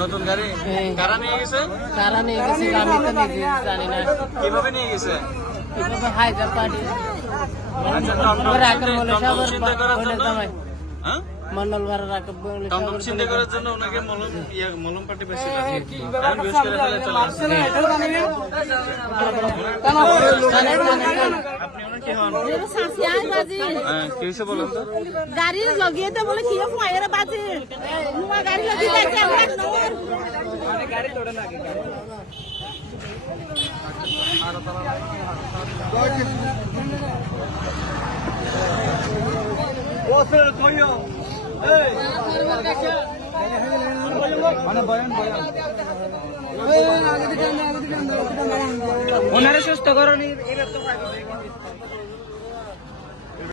নতুন গাড়ি। হ্যাঁ। কারা নিয়ে গেছে? তারা নিয়ে গেছে আমি তো নিজে জানি না। কীভাবে নিয়ে গেছে? কীভাবে? হায়দার পার্টি। আচ্ছা চিন্তা করার বলে জন্য? হ্যাঁ? মন্ডল ভাড়া রাখব বলে টমটম চিন্তা করার জন্য ওনাকে মলম ইয়া মলম পাটি বেশি লাগে। করে ফেলে চলে কি কি তো গাড়ি লগিয়ে দে বলে নুয়া গাড়ি লগিয়ে যাচ্ছে আমরা ওনারে সুস্থ করো নি। এবার তো